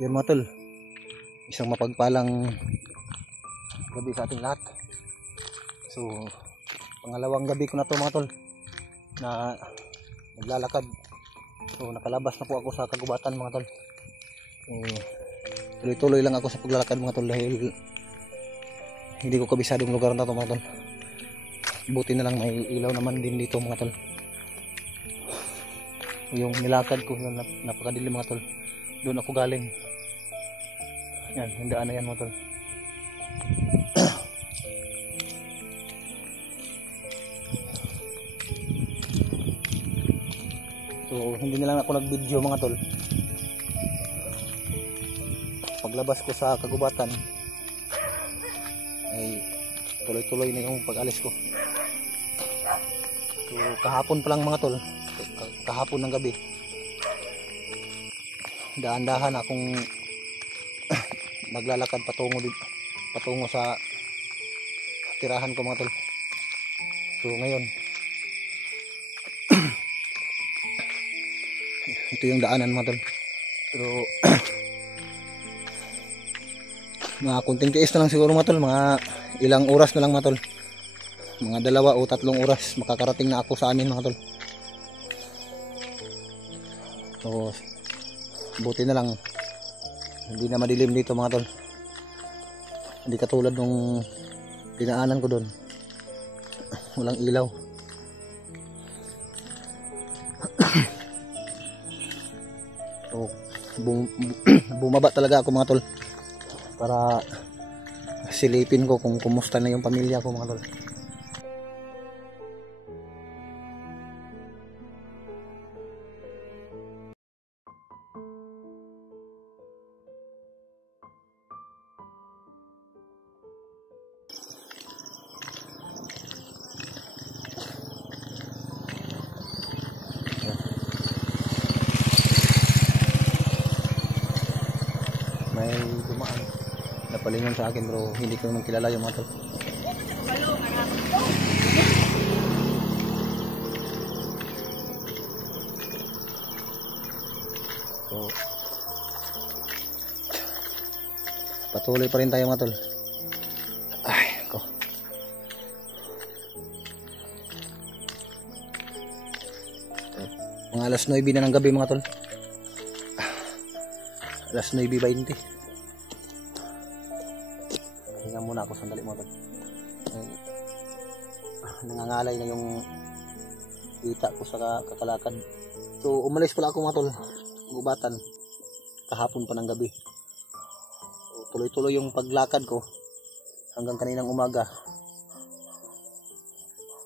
Yun mga tol, isang mapagpalang gabi sa ating lahat. So pangalawang gabi ko na to mga tol na naglalakad. So nakalabas na po ako sa kagubatan mga tol. Tuloy-tuloy lang ako sa paglalakad mga tol dahil hindi ko kabisadong lugar na to mga tol. Buti na lang may ilaw naman din dito mga tol. Yung nilakad ko yun, napakadilim mga tol. Doon ako galing. Yan, yung daan na yan mga tol. So hindi na lang ako nag-video mga tol. Paglabas ko sa kagubatan ay tuloy-tuloy na yung pag-alis ko. So kahapon pa lang mga tol, kahapon ng gabi, daan-dahan akong maglalakad patungo sa tirahan ko mga tol. So ngayon ito yung daanan mga tol. Pero mga kunting tiis na lang siguro mga tol, mga ilang oras na lang mga tol, mga 2 o 3 oras makakarating na ako sa amin mga tol. So buti na lang hindi na madilim dito mga tol, hindi katulad nung dinaanan ko doon, walang ilaw. So bumaba talaga ako mga tol para silipin ko kung kumusta na yung pamilya ko mga tol. May dumaan napalingon sa akin bro, hindi ko naman kilala yung mga tol. So patuloy pa rin tayo mga tol. Ay ko, mga alas 9 na ng gabi mga tol, alas 9:20. Hinga muna ako sandali mga tol. Nangangalay na yung kita ko sa kakalakad. So umalis pala ako mga tol, gubatan, kahapon pa ng gabi. So tuloy-tuloy yung paglakad ko hanggang kaninang umaga,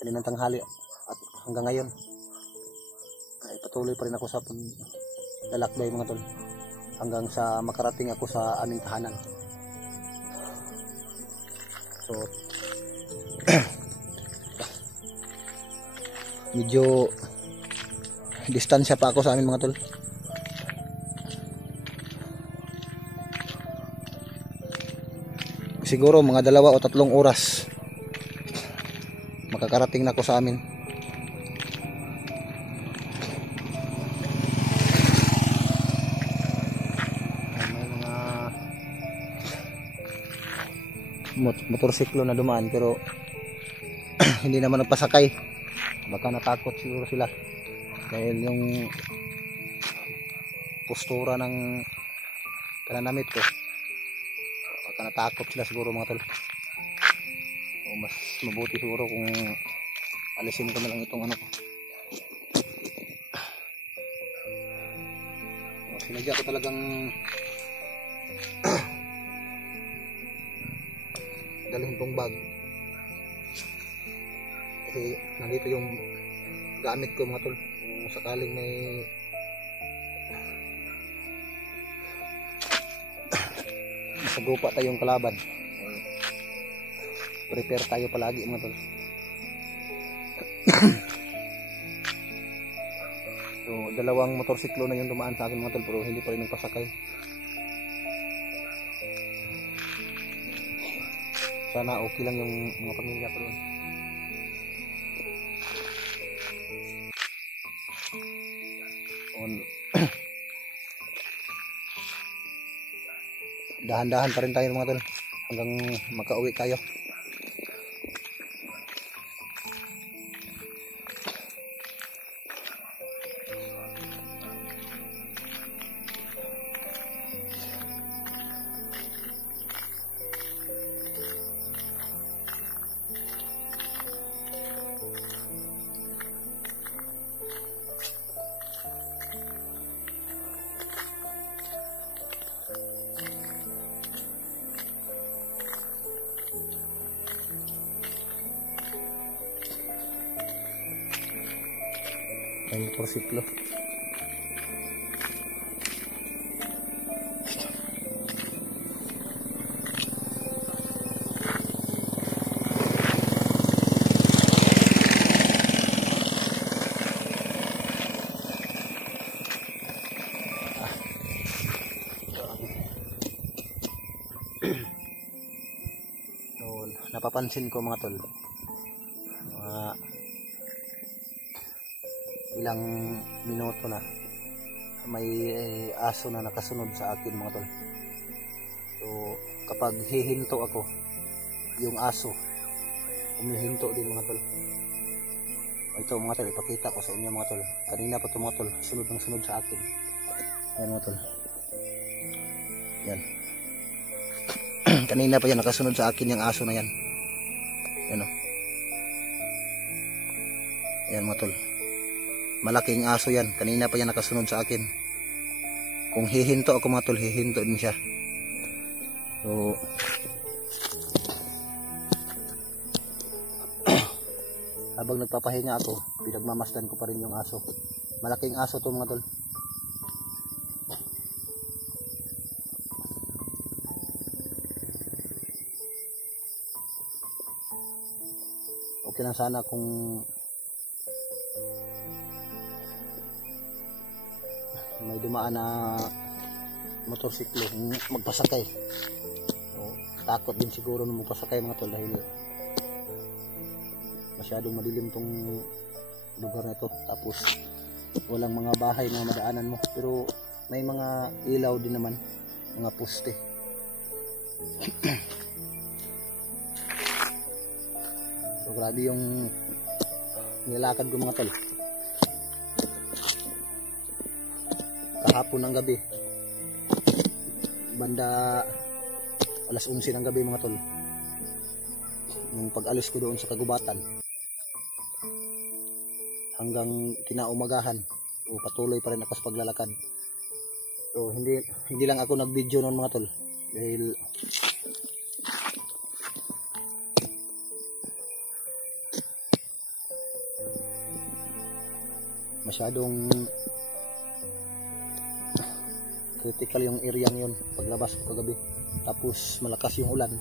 kaninang tanghali at hanggang ngayon ay patuloy pa rin ako sa paglalakbay mga tol, hanggang sa makarating ako sa aming tahanan. So medyo distansya pa ako sa amin mga tol. Siguro mga 2 o 3 oras makakarating na ako sa amin. Motorsiklo na dumaan pero hindi naman nagpasakay, baka natakot siguro sila dahil yung postura ng pananamit ko, baka natakot sila siguro mga tol. O mas mabuti siguro kung alisin ko na lang itong ano ko. Sinadya ko talagang dalhin tong bag kasi nandito yung gamit ko mga tol, kung sakaling may masagupa tayong kalaban, prepare tayo palagi mga tol. So 2 motorsiklo na yung dumaan sa akin mga tol, pero hindi pa rin nagpasakay. Sana okay lang yung mga pamilya ko doon. dahan-dahan pa rin tayo mga tol hanggang makauwi tayo. May motorsiklo. So, napapansin ko mga tol, ilang minuto na may aso na nakasunod sa akin mga tol. So kapag hihinto ako, yung aso umihinto din mga tol. Ito mga tol, ipakita ko sa inyo mga tol. Kanina pa ito mga tol, sunod ng sunod sa akin. Yan mga tol, yan. Kanina pa yan nakasunod sa akin yung aso na yan. Yan o, yan mga tol, malaking aso yan. Kanina pa yan nakasunod sa akin. Kung hihinto ako mga tol, hihinto din siya. So habang nagpapahinga ako, pinagmamasdan ko pa rin yung aso. Malaking aso to mga tol. Okay lang sana kung may dumaan na motorsiklo magpasakay. So, takot din siguro na magpasakay mga tol dahil masyadong madilim tong lugar na ito. Tapos walang mga bahay na madaanan mo, pero may mga ilaw din naman, mga poste. So grabe yung nilakad ko mga tol. Kahapon ng gabi, banda alas 11 ng gabi mga tol, yung pag-alis ko doon sa kagubatan hanggang kinaumagahan, o patuloy pa rin ako sa paglalakad. So hindi lang ako nag-video noon mga tol dahil masyadong critical yung area yun paglabas ko kagabi. Tapos malakas yung ulan,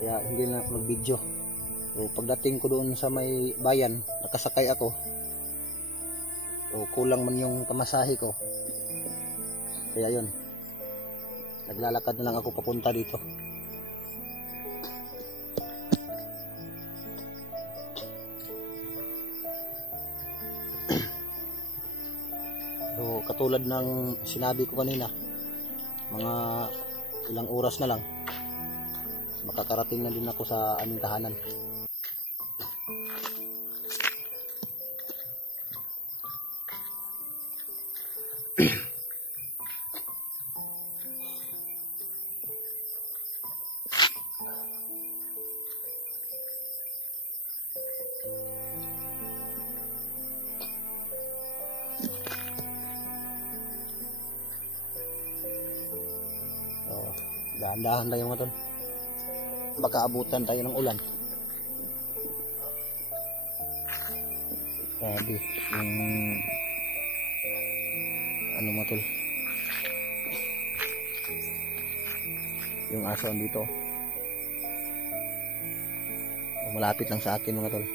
kaya hindi na mag-video. So pagdating ko doon sa may bayan, nakasakay ako. So kulang man yung pamasahe ko, kaya yun, naglalakad na lang ako papunta dito. So katulad ng sinabi ko kanina, mga ilang oras na lang makakarating na din ako sa aming tahanan. Dahan-dahan tayo mga tol, baka abutan tayo ng ulan. Grabe yung ano mga tol, yung aso dito malapit lang sa akin mga tol.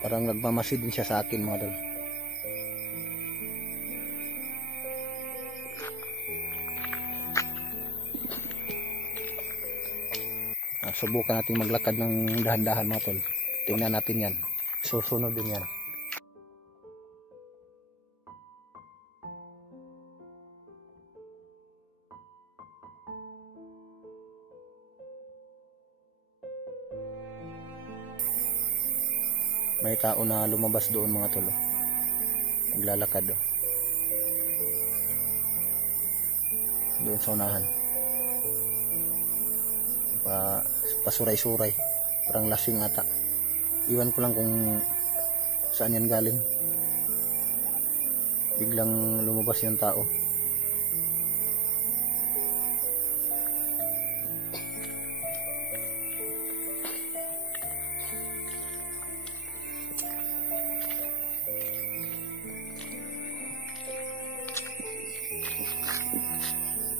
Parang nagmamasid din siya sa akin mga tol. Subukan natin maglakad ng dahan-dahan mga tol. Tingnan natin yan. Susunod din yan. May tao na lumabas doon mga tol. Naglalakad doon sa unahan. Pasuray-suray. Parang lasing ata. Iwan ko lang kung saan yan galing. Biglang lumabas yung tao.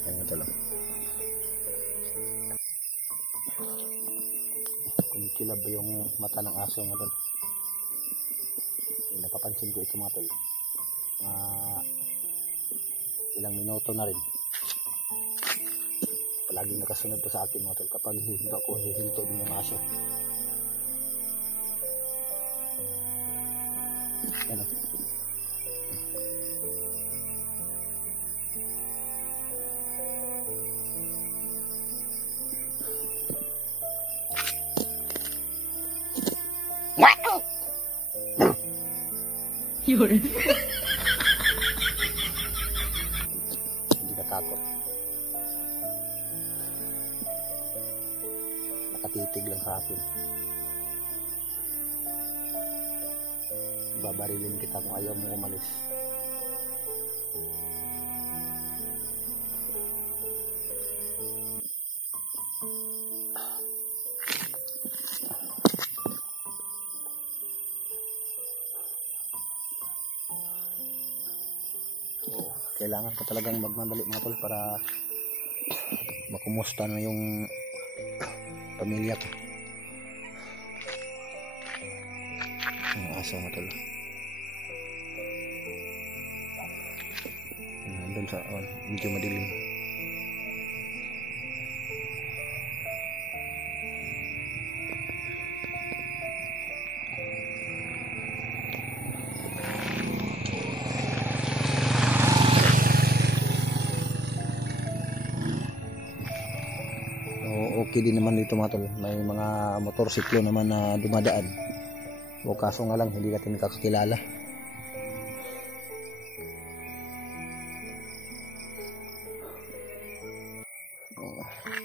Yan ito lang. Kumikilab yung mata ng aso mga tol. Napapansin ko ito mga tol. Ilang minuto na rin. Palaging nakasunod pa sa akin mga tol. Kapag hihinto ako, hihinto din yung aso. Ano? Yun. Hindi natakot. Nakatitig lang sa akin. Babarilin kita kung ayaw mo umalis. Kailangan ko talagang magmadali mga tol para makumusta na yung pamilya ko. Ang aso mga tol. Nandun sa medyo madilim. Okay din naman dito mga tol. May mga motorsiklo naman na dumadaan. O kaso nga lang hindi natin nakakakilala.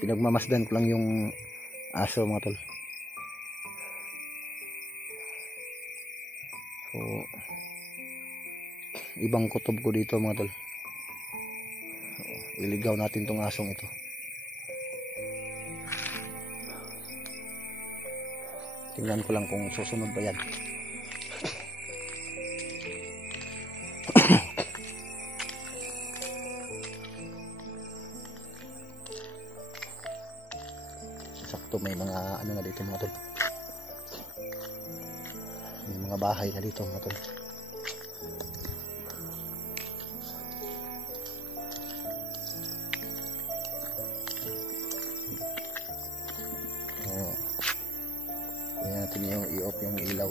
Pinagmamasdan ko lang yung aso mga tol. So ibang kutob ko dito mga tol. Iligaw natin tong asong ito. Tingnan ko lang kung susunod ba yan. Sakto may mga ano na dito mga tol. May mga bahay na dito mga tol. Natin yung i-off yung ilaw.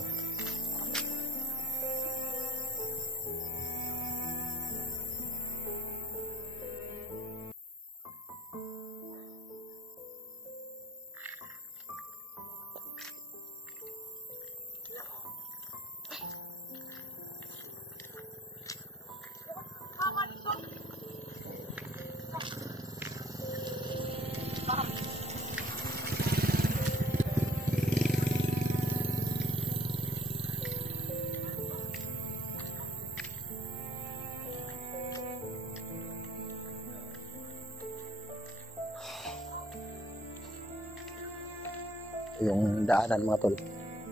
Yung daanan mga tol,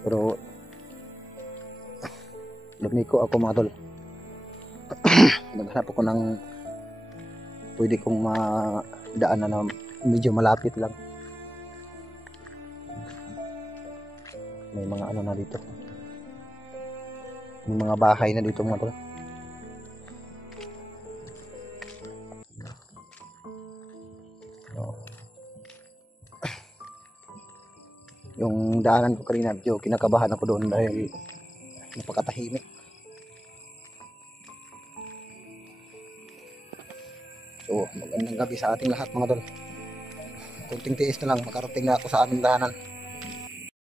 pero lumiko ako mga tol. Naghanap ako ng pwede kong madaanan na medyo malapit lang. May mga ano na dito, may mga bahay na dito mga tol. Yung daanan ko kanina, medyo kinakabahan ako doon dahil napakatahimik. So, magandang gabi sa ating lahat mga tol. Kunting tiis na lang, makarating na ako sa aming daanan.